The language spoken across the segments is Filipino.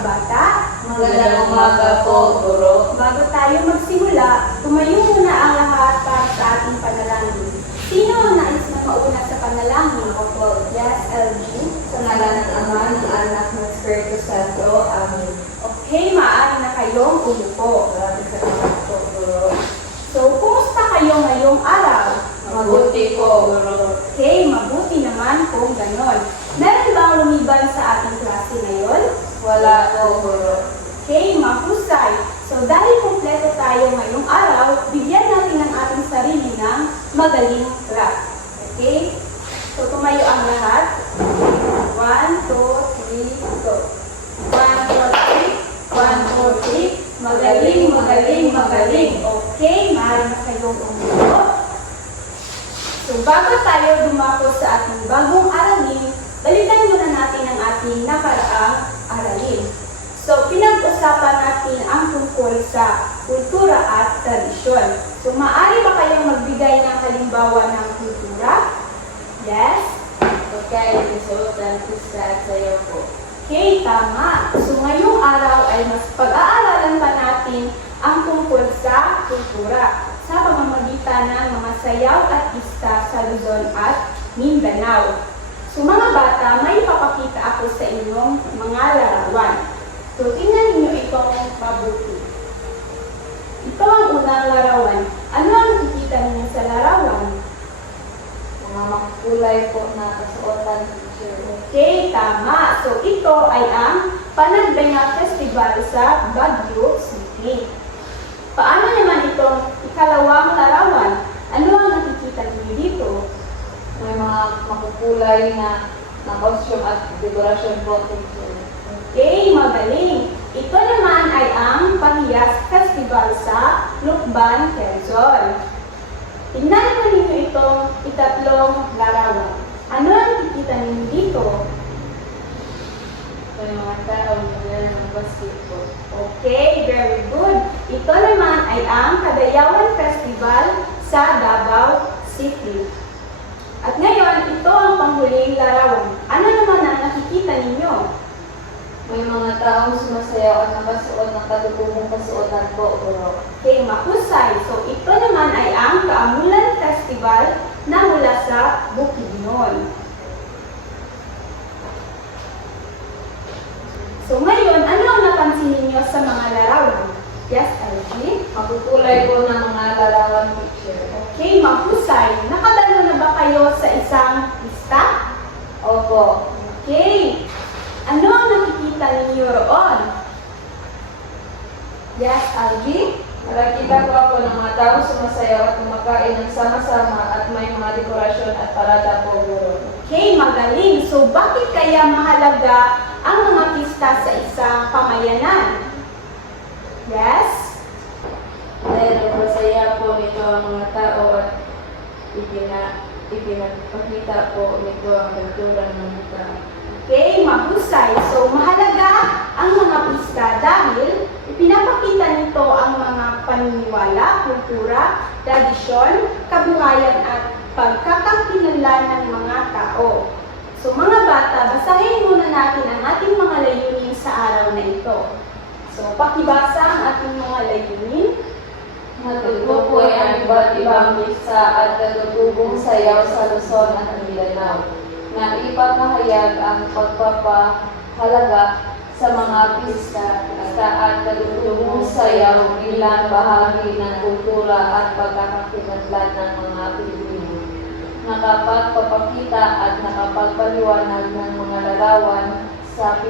bata. Magandang umaga po, Guro. Bago tayo magsimula, tumayo muna ang lahat para sa ating panalangin. Sino ang nais na mauna sa panalangin? Ako po, Yes, LG. sa ngalan ng Ama, ng Anak, ng Espiritu Santo. Amen. Okay, maaari na kayong umupo. Maraming salamat po, Guro. So, kumusta kayo ngayong araw? Mabuti po, Guro. Okay, mabuti naman kung ganon. Meron bang lumiban sa ating klase ngayon? Wala po, Guro. Okay, mahusay. So dahil kumpleto tayo ngayong araw, bigyan natin ang ating sarili ng magaling rap. Okay? So tumayo ang lahat. 1, 2, 3, go. 1, 2, 3. 1, 2, 3. Magaling, magaling, magaling. Okay, maaari na kayong umupo. So bago tayo dumako sa ating bagong aralin, balikan muna natin ang ating nakaraang aralin. So, pinag-usapan natin ang tungkol sa kultura at tradisyon. So, maaari ba kayong magbigay ng halimbawa ng kultura? Yes? Pagkain, isuotan, pista at sayo po. Okay, tama. So, ngayong araw ay mas pag-aaralan pa natin ang tungkol sa kultura sa pamamagitan ng mga sayaw at pista sa Luzon at Mindanao. So, mga bata, may papakita ako sa inyong mga larawan. So, tingnan ninyo itong mabuti. Ito ang unang larawan. Ano ang nakikita ninyo sa larawan? Mga makulay po na kasuotan, teacher. Okay, tama. So, ito ay ang Panagbenga Festival sa Baguio City. Paano naman itong ikalawang larawan? Ano ang nakikita ninyo dito? May mga makukulay na costume at dekorasyon po, teacher. Okay, magaling. Ito naman ay ang Pahiyas Festival sa Lukban, Quezon. Tingnan mo ninyo itong ikatlong larawan. Ano ang nakikita ninyo dito? May mga tao na ng basketball. Okay, very good. Ito naman ay ang Kadayawan Festival sa Davao City. At ngayon, ito ang panghuling larawan. Ano naman ang nakikita ninyo? May mga taong sumasayaw at nakasuot ng katutubong kasuotan po, Guro. Okay, mahusay. So, ito naman ay ang Kaamulan Festival na mula sa Bukidnon. So, ngayon, ano ang napansin ninyo sa mga larawan? Yes, LG? Makukulay po ng mga larawan, teacher. Okay, mahusay. Nakadalo na ba kayo sa isang lista? Opo. Okay. Ano ang nakikita ninyo roon? Yes, LG? Nakakita ko ako ng mga taong sumasayaw at kumakain ng sama-sama at may mga dekorasyon at parada po, Guro. Okay, magaling. So, bakit kaya mahalaga ang mga pista sa isang pamayanan? Yes? Dahil masaya po nito ang mga tao at ipinagpakita po nito ang kultura ng mga tao. Okay, mahusay. So, mahalaga ang mga pista dahil ipinapakita nito ang mga paniniwala, kultura, tradisyon, kabuhayan at pagkakakilanlan ng mga tao. So, mga bata, basahin muna natin ang ating mga layunin sa araw na ito. So, pakibasa ang ating mga layunin. Natutupo ang iba't ibang misa at natutubong sayaw sa Luzon at Mindanao na ipapahayag ang pagpapahalaga sa mga pista at natutubong sayaw bilang bahagi ng kultura at pagkakakilanlan ng mga Pilipino. Nakapagpapakita at nakapagpaliwanag ng mga larawan sa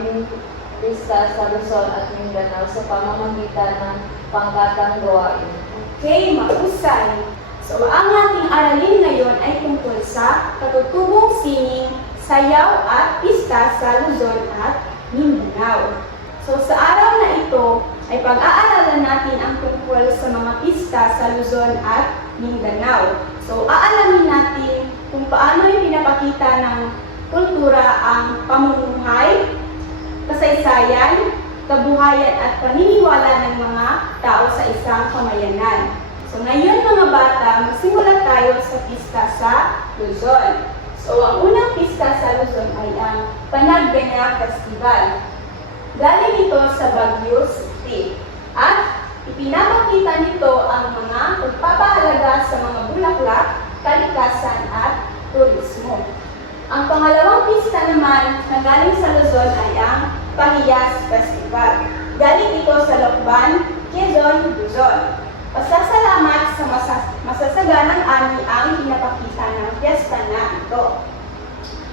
pista sa Luzon at Mindanao sa pamamagitan ng pangkatang gawain. Okay, mahusay. So, ang ating aralin ngayon ay tungkol sa katutubong sining, sayaw at pista sa Luzon at Mindanao. So, sa araw na ito ay pag-aaralan natin ang tungkol sa mga pista sa Luzon at Mindanao. So, aalamin natin kung paano yung pinapakita ng kultura ang pamumuhay, kasaysayan, kabuhayan at paniniwala ng mga tao sa isang pamayanan. So ngayon mga bata, magsimula tayo sa pista sa Luzon. So ang unang pista sa Luzon ay ang Panagbenga Festival. Galing ito sa Baguio City. At ipinapakita nito ang mga pagpapahalaga sa mga bulaklak, kalikasan at turismo. Ang pangalawang pista naman na galing sa Luzon ay ang Pahiyas Festival. Galing ito sa Lokban, Quezon, Luzon. Pasasalamat sa masasaganang ani ang pinapakita ng fiesta na ito.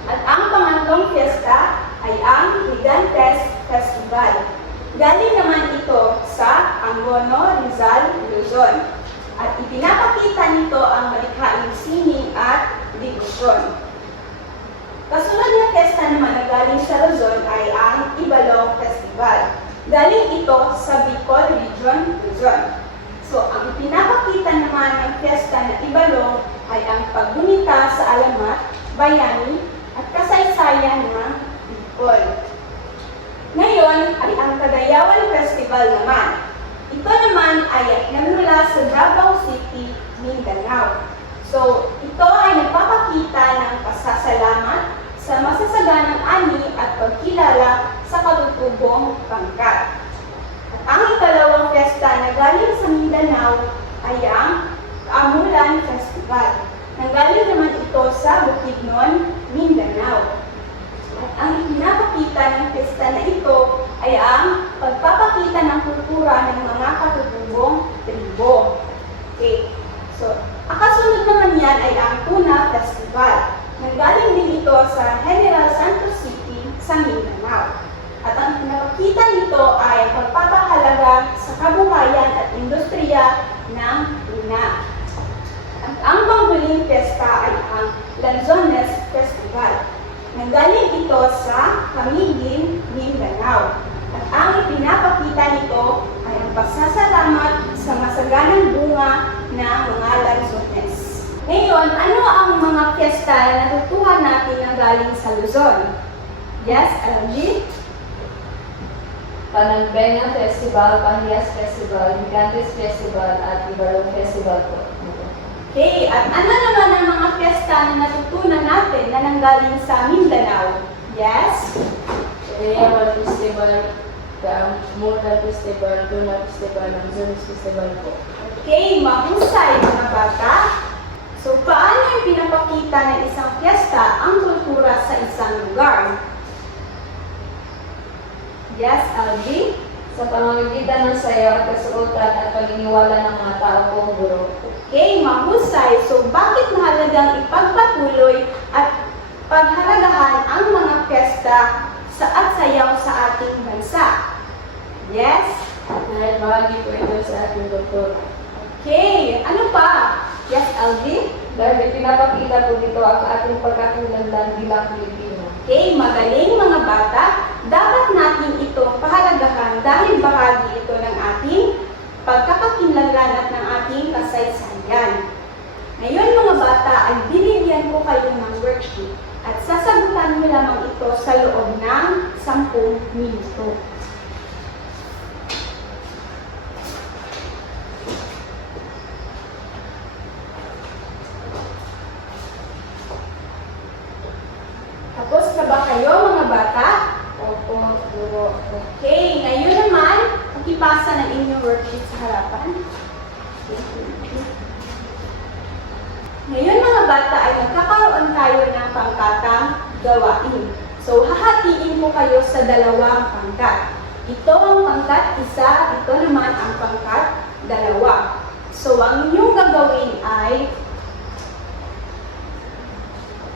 At ang pangatlong fiesta ay ang Gigantes Festival. Galing naman ito sa Angono, Rizal, Luzon. At ipinapakita nito ang malikhaing sining at debosyon. Kasunod na fiesta naman na galing sa Luzon ay ang Ibalong Festival. Galing ito sa Bicol Region, Luzon. So, ang pinapakita naman ng fiesta na Ibalong ay ang paggunita sa alamat, bayani, at kasaysayan ng Bicol. Ngayon ay ang Cagayawan Festival naman. Ito naman ay nagmula sa Davao City, Mindanao. So, ito ay nagpapakita ng pasasalamat sa masasaganang ani at pagkilala sa katutubong pangkat. At ang ikalawang fiesta na galing sa Mindanao ay ang Kaamulan Festival. Nanggaling naman ito sa Bukidnon, Mindanao. At ang ipinapakita ng fiesta na ito ay ang pagpapakita ng kultura ng mga katutubong tribo. Okay. So, ang kasunod naman yan ay ang Tuna Festival. Nanggaling din ito sa General Santos City sa Mindanao. At ang pinapakita nito ay ang pagpapahalaga sa kabuhayan at industriya ng tuna. At ang panghuling piyesta ay ang Lanzones Festival. Nanggaling ito sa Camiguin, Mindanao. At ang ipinapakita nito ay ang pasasalamat sa masaganang bunga ng mga lanzones. Ngayon, ano ang mga piyesta na natutuhan natin na galing sa Luzon? Yes, LG? Panagbenga Festival, Pahiyas Festival, Gigantes Festival, at Ibalong Festival po. Okay, at ano naman ang mga piyesta na natutunan natin na nanggaling sa Mindanao? Yes? Cagayawan Festival, Kaamulan Festival, Tuna Festival, Lanzones Festival po. Okay, mahusay mga bata. So, paano yung pinapakita ng isang piyesta ang kultura sa isang lugar? Yes, LG? Sa pamamagitan ng sayaw at kasuotan at paniniwala ng mga tao kong guro. Okay, mahusay. So, bakit mahalagang ipagpatuloy at paghalagahan ang mga piyesta at sayaw sa ating bansa? Yes? Dahil bahagi po ito sa ating kultura. Okay, ano pa? Yes, LG? Dahil pinapakita po dito ang ating pagkakakilanlan bilang Pilipino. Okay, magaling mga bata. Dapat natin itong pahalagahan dahil bahagi ito ng ating pagkakakilanlan at ng ating kasaysayan. Ngayon mga bata ay binigyan ko kayo ng worksheet at sasagutan mo lamang ito sa loob ng 10 minuto. Tapos na ba kayo mga bata? Opo, guro. Okay, ngayon naman, pakipasa ng inyong worksheet sa harapan. Ngayon mga bata ay magkakaroon tayo ng pangkatang gawain. So, hahatiin ko kayo sa dalawang pangkat. Ito ang pangkat isa, ito naman ang pangkat dalawa. So, ang inyong gagawin ay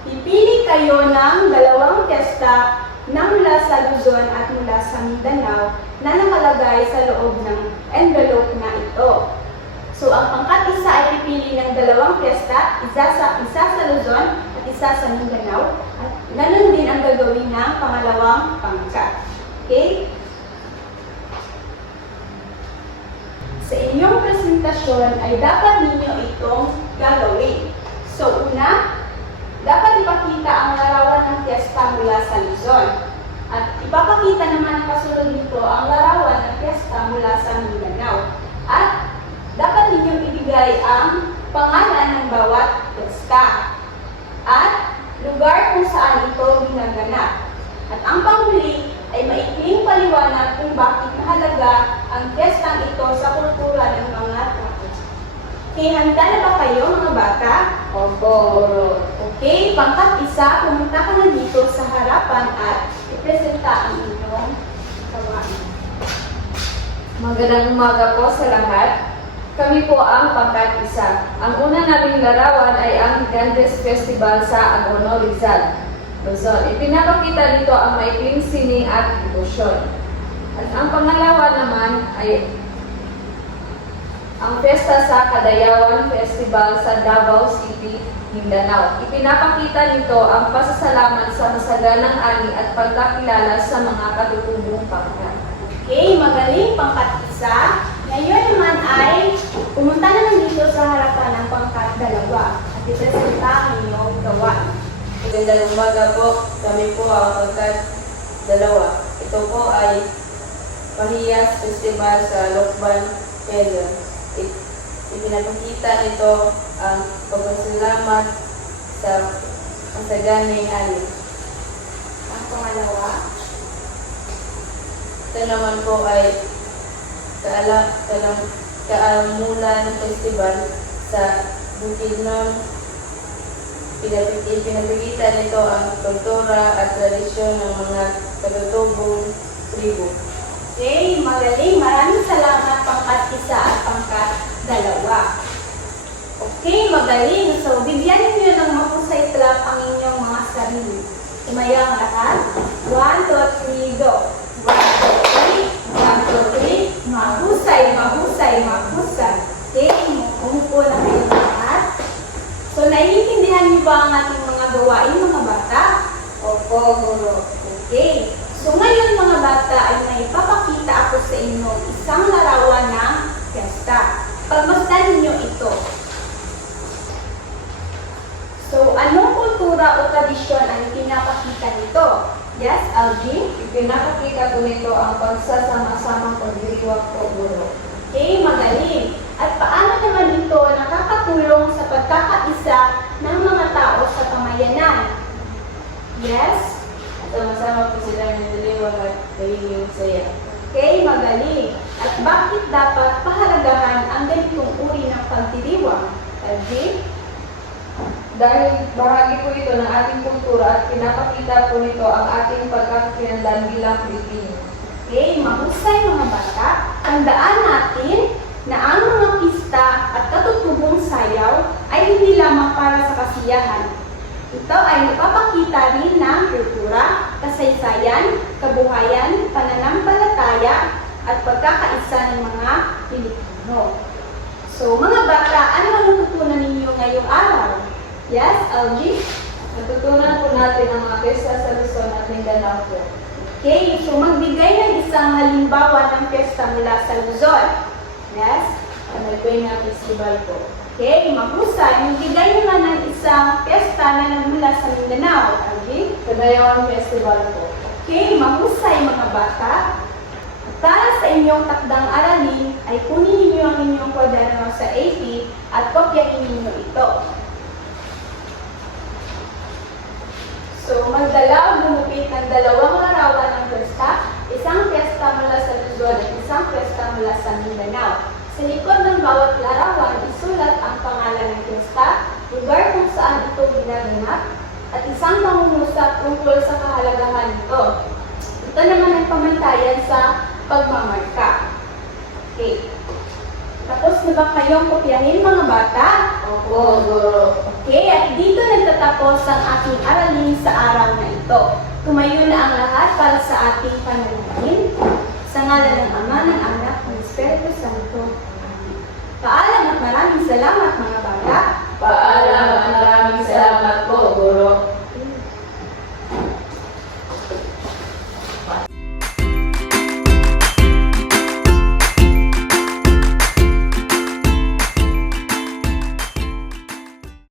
pipili kayo ng dalawang piyesta na mula sa Luzon at mula sa Mindanao na nakalagay sa loob ng envelope na ito. So, ang pangkat isa ay pipili ng dalawang piyesta, isa sa Luzon at isa sa Mindanao. At ganun din ang gagawin ng pangalawang pangkat. Okay? Sa inyong presentasyon ay dapat ninyo itong gagawin. So, una, dapat ipakita ang larawan ng piyesta mula sa Luzon. At ipapakita naman ang kasunod nito ang larawan ng piyesta mula sa Mindanao. At dapat ninyong ibigay ang pangalan ng bawat piyesta at lugar kung saan ito ginaganap. At ang panghuli ay maikling paliwanag Okay, handa na ba kayo mga bata? Opo, guro. Okay, pangkat isa, pumunta ka na dito sa harapan at ipresenta ang inyong gawain. Magandang umaga po sa lahat. Kami po ang pangkat isa. Ang una naming larawan ay ang Gigantes Festival sa Agono, Rizal, Luzon. Ipinapakita dito ang maikling sining at debosyon. At ang pangalawa naman ay ang Pesta sa Kadayawan Festival sa Davao City, Mindanao. Ipinapakita nito ang pasasalamat sa masaganang ani at pagkakilala sa mga katutubong pangkat. Okay, magaling pangkat isa. Ngayon naman ay pumunta naman dito sa harapan ng pangkat dalawa at ipresenta ang inyong gawain. Magandang umaga po. Kami po ang pangkat dalawa. Ito po ay Pahiyas Festival sa Lokban, Quezon. Ipinapakita nito ang pagpasalamat sa masaganang ani. Ang pangalawa, Ito naman po ay Kaamulan Festival sa Bukidnon. Pinapakita nito ang kultura at tradisyon ng mga katutubong tribo. okay, magaling. Maraming salamat pangkat isa at pangkat dalawa. Okay, magaling. So, bigyan niyo ng mahusay clap ang inyong mga sarili. Tumayo ang lahat. 1, 2, 3, go. 1, 2, 3. 1, 2, 3. Mahusay, mahusay, mahusay. Okay, umupo na kayo lahat. So, naiintindihan niyo ba ang ating mga gawain, mga bata? Opo, guro. Okay. So ngayon mga bata ay may ipapakita ako sa inyo isang larawan ng piyesta. Pagmasdan niyo ito. So anong kultura o tradisyon ang pinapakita nito? Yes, Algie? Ipinapakita po nito ang pagsasama-samang pagdiriwang po, guro. Okay, magaling. At paano naman ito nakakatulong sa pagkakaisa ng mga tao sa pamayanan? Yes? Sama-sama po sila ng diliwang at nagiging saya. Okay, magaling. At bakit dapat pahalagahan ang ganitong uri ng pagdiriwang? Algie? Dahil bahagi po ito ng ating kultura at pinapakita po nito ang ating pagkakakilanlan bilang Pilipino. Okay, mahusay mga bata. Tandaan natin na ang mga pista at katutubong sayaw ay hindi lamang para sa kasiyahan. Ito ay nagpapakita rin ng kultura, kasaysayan, kabuhayan, pananampalataya, at pagkakaisa ng mga Pilipino. So, mga bata, ano ang natutunan ninyo ngayong araw? Yes, Algie? Natutunan po natin ang mga pesta sa Luzon at Mindanao po. Okay, so magbigay ng isang halimbawa ng piyesta mula sa Luzon. Yes? Ang Nagpay Festival po. Okay, mahusay. Magbigay nyo nga ng isang piyesta na nagmula sa Mindanao. Algie? Kadayawan Festival po. Okay, mahusay mga bata. Para sa inyong takdang aralin, ay kunin ninyo ang inyong kwaderno sa AP at kopyahin ninyo ito. So, magdala o gumupit ng dalawang larawan ng piyesta, isang piyesta mula sa Luzon at isang piyesta mula sa Mindanao. Sa likod ng bawat larawan, isulat ang pangalan ng piyesta, lugar kung saan ito ginaganap, at isang pangungusap tungkol sa kahalagahan nito. Ito naman ang pamantayan sa pagmamarka. Okay. Tapos na ba kayong kopyahin mga bata? Opo, guro. Okay, at dito nagtatapos ang ating aralin sa araw na ito. Tumayo na ang lahat para sa ating panalangin. Sa ngalan ng Ama, ng Anak, ng Espiritu Santo. Paalam at maraming salamat mga bata. Paalam at maraming salamat po,